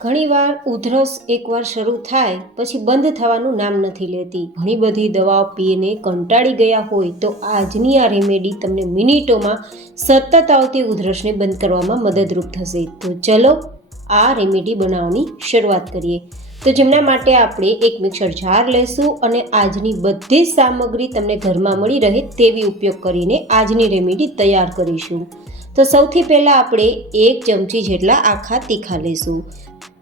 ઘણીવાર ઉધરસ એકવાર શરૂ થાય પછી બંધ થવાનું નામ નથી લેતી. ઘણી બધી દવાઓ પીને કંટાળી ગયા હોય તો આજની આ રેમેડી તમને મિનિટોમાં સતત આવતી ઉધરસને બંધ કરવામાં મદદરૂપ થશે. તો ચલો આ રેમેડી બનાવવાની શરૂઆત કરીએ. તો જેમના માટે આપણે એક મિક્સર જાર લેશું અને આજની બધી જ સામગ્રી તમને ઘરમાં મળી રહે તેવી ઉપયોગ કરીને આજની રેમેડી તૈયાર કરીશું. તો સૌથી પહેલાં આપણે 1 ચમચી જેટલા આખા તીખા લેશું.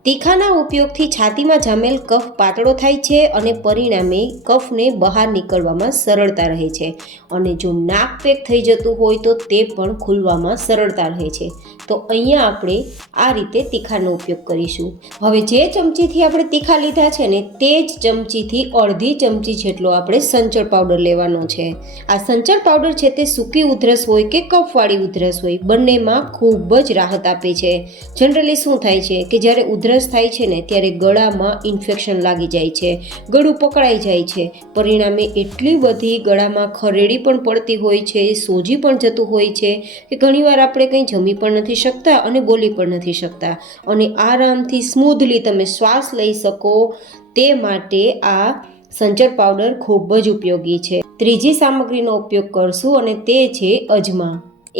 તીખાના ઉપયોગથી છાતીમાં જામેલ કફ પાતળો થાય છે અને પરિણામે કફને બહાર નીકળવામાં સરળતા રહે છે. અને જો નાક પેક થઈ જતું હોય તો તે પણ ખુલવામાં સરળતા રહે છે. તો અહીંયા આપણે આ રીતે તીખાનો ઉપયોગ કરીશું. હવે જે ચમચીથી આપણે તીખા લીધા છે ને તે જ ચમચીથી અડધી ચમચી જેટલો આપણે સંચળ પાવડર લેવાનો છે. આ સંચળ પાવડર છે તે સૂકી ઉધરસ હોય કે કફવાળી ઉધરસ હોય બંનેમાં ખૂબ જ રાહત આપે છે. જનરલી શું થાય છે કે જ્યારે ઉધરસ થાય છે ને ત્યારે ગળામાં ઇન્ફેક્શન લાગી જાય છે, ગળું પકડાઈ જાય છે. પરિણામે એટલી બધી ગળામાં ખરેડી પણ પડતી હોય છે, સોજી પણ જતું હોય છે કે ઘણીવાર આપણે કંઈ જમી પણ નથી શકતા અને બોલી પણ નથી શકતા. અને આરામથી સ્મૂધલી તમે શ્વાસ લઈ શકો તે માટે આ સંચળ પાવડર ખૂબ જ ઉપયોગી છે. ત્રીજી સામગ્રીનો ઉપયોગ કરશું અને તે છે અજમા.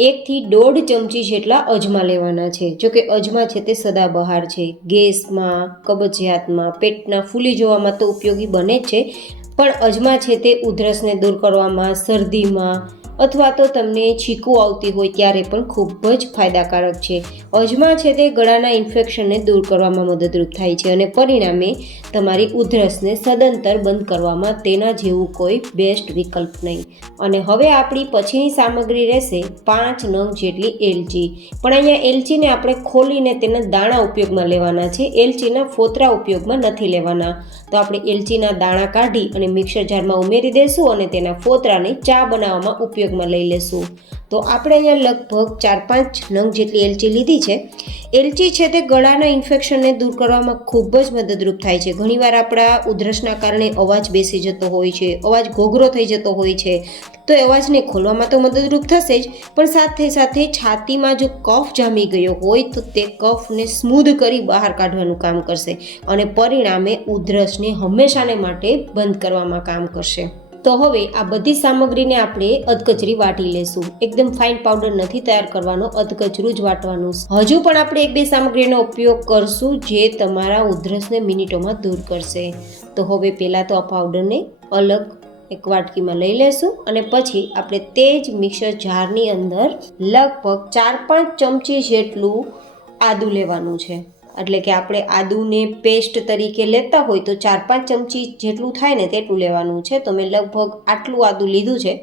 1 થી 1.5 ચમચી જેટલા અજમા લેવાના છે. જોકે અજમા છે તે સદાબહાર છે. ગેસમાં, કબજિયાતમાં, પેટના ફૂલી જવામાં તો ઉપયોગી બને જ છે, પણ અજમા છે તે ઉધરસને દૂર કરવામાં, શરદીમાં અથવા તો તમને છીંકું આવતી હોય ત્યારે પણ ખૂબ જ ફાયદાકારક છે. અજમા છે તે ગળાના ઇન્ફેક્શનને દૂર કરવામાં મદદરૂપ થાય છે અને પરિણામે તમારી ઉધરસને સદંતર બંધ કરવામાં તેના જેવું કોઈ બેસ્ટ વિકલ્પ નહીં. અને હવે આપણી પછીની સામગ્રી રહેશે 5 નંગ જેટલી એલચી. પણ અહીંયા એલચીને આપણે ખોલીને તેના દાણા ઉપયોગમાં લેવાના છે, એલચીના ફોતરા ઉપયોગમાં નથી લેવાના. તો આપણે એલચીના દાણા કાઢી અને મિક્સર જારમાં ઉમેરી દઈશું અને તેના ફોતરાને ચા બનાવવામાં ઉપયોગમાં લઈ લેશું. તો આપણે અહીંયા લગભગ 4-5 નંગ જેટલી એલચી લીધી છે. એલચી છે તે ગળાના ઇન્ફેક્શનને દૂર કરવામાં ખૂબ જ મદદરૂપ થાય છે. ઘણીવાર આપણા ઉધરસના કારણે અવાજ બેસી જતો હોય છે, અવાજ ઘોઘરો થઈ જતો હોય છે. તો અવાજને ખોલવામાં તો મદદરૂપ થશે જ, પણ સાથે સાથે છાતીમાં જો કફ જામી ગયો હોય તો તે કફને સ્મૂધ કરી બહાર કાઢવાનું કામ કરશે અને પરિણામે ઉધરસને હંમેશાને માટે બંધ કરવામાં કામ કરશે. તો હવે આ બધી સામગ્રીને આપણે અધકચરી વાટી લેશું. એકદમ ફાઇન પાવડર નથી તૈયાર કરવાનો, અધકચરું જ વાટવાનું. હજુ પણ આપણે 1-2 સામગ્રીનો ઉપયોગ કરશું જે તમારા ઉધરસને મિનિટોમાં દૂર કરશે. તો હવે પહેલાં તો આ પાવડરને અલગ એક વાટકીમાં લઈ લેશું અને પછી આપણે તે જ મિક્સર જારની અંદર લગભગ 4-5 ચમચી જેટલું આદું લેવાનું છે. એટલે કે આપણે આદુને પેસ્ટ તરીકે લેતા હોય તો 4-5 ચમચી જેટલું થાય ને તેટલું લેવાનું છે. તો મેં લગભગ આટલું આદું લીધું છે,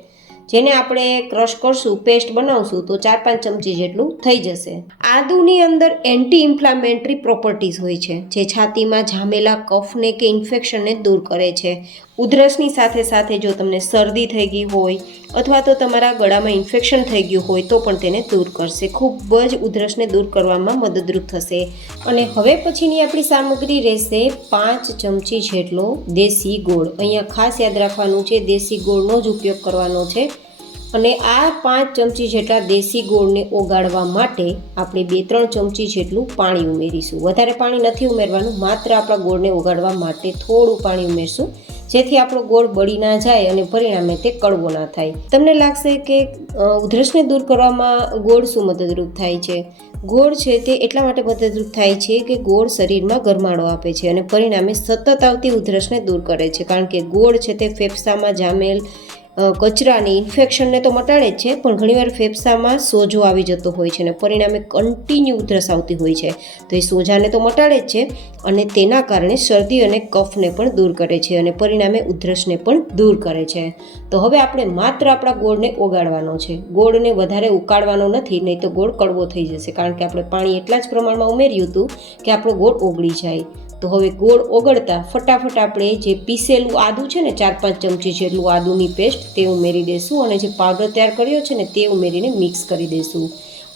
જેને આપણે ક્રશ કરશું, પેસ્ટ બનાવશું તો 4-5 ચમચી જેટલું થઈ જશે. આદુની અંદર એન્ટી ઇન્ફ્લામેટરી પ્રોપર્ટીઝ હોય છે જે છાતીમાં જામેલા કફને કે ઇન્ફેક્શનને દૂર કરે છે. ઉધરસની સાથે સાથે જો તમને શરદી થઈ ગઈ હોય અથવા તો તમારા ગળામાં ઇન્ફેક્શન થઈ ગયું હોય તો પણ તેને દૂર કરશે. ખૂબ જ ઉધરસને દૂર કરવામાં મદદરૂપ થશે. અને હવે પછીની આપણી સામગ્રી રહેશે 5 ચમચી જેટલો દેશી ગોળ. અહીંયા ખાસ યાદ રાખવાનું છે દેશી ગોળનો જ ઉપયોગ કરવાનો છે. અને આ 5 ચમચી જેટલા દેશી ગોળને ઓગાળવા માટે આપણે 2-3 ચમચી જેટલું પાણી ઉમેરીશું. વધારે પાણી નથી ઉમેરવાનું, માત્ર આપણા ગોળને ઓગાળવા માટે થોડું પાણી ઉમેરશું જેથી આપણો ગોળ બળી ના જાય અને પરિણામે તે કડવો ના થાય. તમને લાગશે કે ઉધરસને દૂર કરવામાં ગોળ શું મદદરૂપ થાય છે? ગોળ છે તે એટલા માટે મદદરૂપ થાય છે કે ગોળ શરીરમાં ગરમાળો આપે છે અને પરિણામે સતત આવતી ઉધરસને દૂર કરે છે. કારણ કે ગોળ છે તે ફેફસામાં જામેલ કચરાને ઇન્ફેક્શનને તો મટાડે જ છે, પણ ઘણીવાર ફેફસામાં સોજો આવી જતો હોય છે અને પરિણામે કન્ટિન્યુ ઉધરસ આવતી હોય છે. તો એ સોજાને તો મટાડે જ છે અને તેના કારણે શરદી અને કફને પણ દૂર કરે છે અને પરિણામે ઉધરસને પણ દૂર કરે છે. તો હવે આપણે માત્ર આપણા ગોળને ઓગાળવાનો છે. ગોળને વધારે ઉકાળવાનો નથી, નહીં તો ગોળ કડવો થઈ જશે. કારણ કે આપણે પાણી એટલા જ પ્રમાણમાં ઉમેર્યું હતું કે આપણો ગોળ ઓગળી જાય. તો હવે ગોળ ઓગળતા ફટાફટ આપણે જે પીસેલું આદું છે ને 4-5 ચમચી જેટલું આદુની પેસ્ટ તે ઉમેરી દઈશું અને જે પાવડર તૈયાર કર્યો છે ને તે ઉમેરીને મિક્સ કરી દઈશું.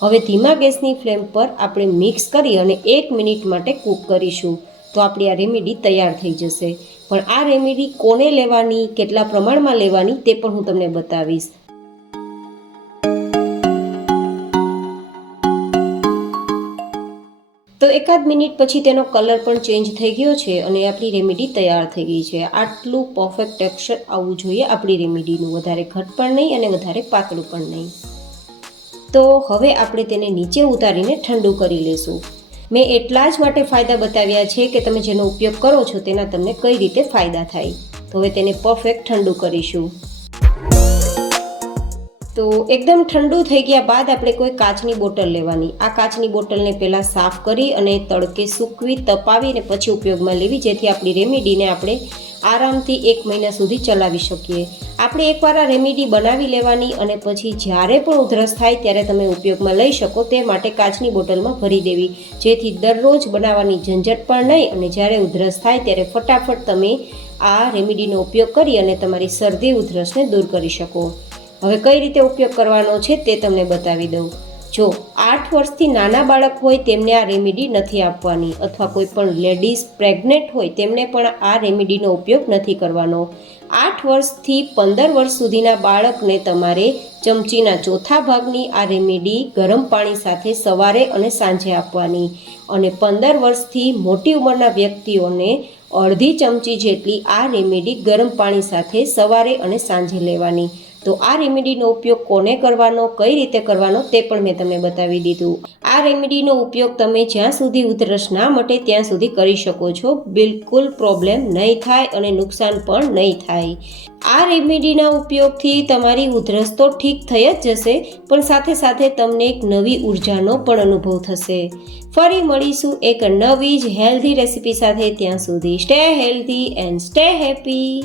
હવે ધીમા ગેસની ફ્લેમ પર આપણે મિક્સ કરી અને 1 મિનિટ માટે કૂક કરીશું. તો આપણી આ રેમેડી તૈયાર થઈ જશે. પણ આ રેમેડી કોને લેવાની, કેટલા પ્રમાણમાં લેવાની તે પણ હું તમને બતાવીશ. તો એકાદ મિનિટ પછી તેનો કલર પણ ચેન્જ થઈ ગયો છે અને આપણી રેમેડી તૈયાર થઈ ગઈ છે. આટલું પરફેક્ટ ટેક્સચર આવવું જોઈએ આપણી રેમેડીનું, વધારે ઘટ પણ નહીં અને વધારે પાતળું પણ નહીં. તો હવે આપણે તેને નીચે ઉતારીને ઠંડુ કરી લેશું. મેં એટલા જ માટે ફાયદા બતાવ્યા છે કે તમે જેનો ઉપયોગ કરો છો તેના તમને કઈ રીતે ફાયદા થાય. તો હવે તેને પરફેક્ટ ઠંડુ કરીશું. તો એકદમ ઠંડુ થઈ ગયા બાદ આપણે કોઈ કાચની બોટલ લેવાની. આ કાચની બોટલને પહેલાં સાફ કરી અને તડકે સૂકવી તપાવીને પછી ઉપયોગમાં લેવી, જેથી આપણી રેમેડીને આપણે આરામથી 1 મહિના સુધી ચલાવી શકીએ. આપણે એકવાર આ રેમેડી બનાવી લેવાની અને પછી જ્યારે પણ ઉધરસ થાય ત્યારે તમે ઉપયોગમાં લઈ શકો તે માટે કાચની બોટલમાં ભરી દેવી, જેથી દરરોજ બનાવવાની ઝંઝટ પણ નહીં અને જ્યારે ઉધરસ થાય ત્યારે ફટાફટ તમે આ રેમેડીનો ઉપયોગ કરી અને તમારી શરદી ઉધરસને દૂર કરી શકો. હવે કઈ રીતે ઉપયોગ કરવાનો છે તે તમને બતાવી દઉં. જો 8 વર્ષથી નાના બાળક હોય તેમને આ રેમેડી નથી આપવાની, અથવા કોઈ પણ લેડીઝ પ્રેગ્નેન્ટ હોય તેમને પણ આ રેમેડીનો ઉપયોગ નથી કરવાનો. 8 વર્ષથી 15 વર્ષ સુધીના બાળકને તમારે ચમચીના ચોથા ભાગની આ રેમેડી ગરમ પાણી સાથે સવારે અને સાંજે આપવાની, અને 15 વર્ષથી મોટી ઉંમરના વ્યક્તિઓને અડધી ચમચી જેટલી આ રેમેડી ગરમ પાણી સાથે સવારે અને સાંજે લેવાની. તો આ રેમેડીનો ઉપયોગ કોને કરવાનો, કઈ રીતે કરવાનો તે પણ મેં તમને બતાવી દીધું. આ રેમેડીનો ઉપયોગ તમે જ્યાં સુધી ઉધરસ ના મટે ત્યાં સુધી કરી શકો છો. બિલકુલ પ્રોબ્લેમ નહીં થાય અને નુકસાન પણ નહીં થાય. આ રેમેડીના ઉપયોગથી તમારી ઉધરસ તો ઠીક થઈ જ જશે, પણ સાથે સાથે તમને એક નવી ઉર્જાનો પણ અનુભવ થશે. ફરી મળીશું એક નવી જ હેલ્ધી રેસિપી સાથે. ત્યાં સુધી stay healthy and stay happy.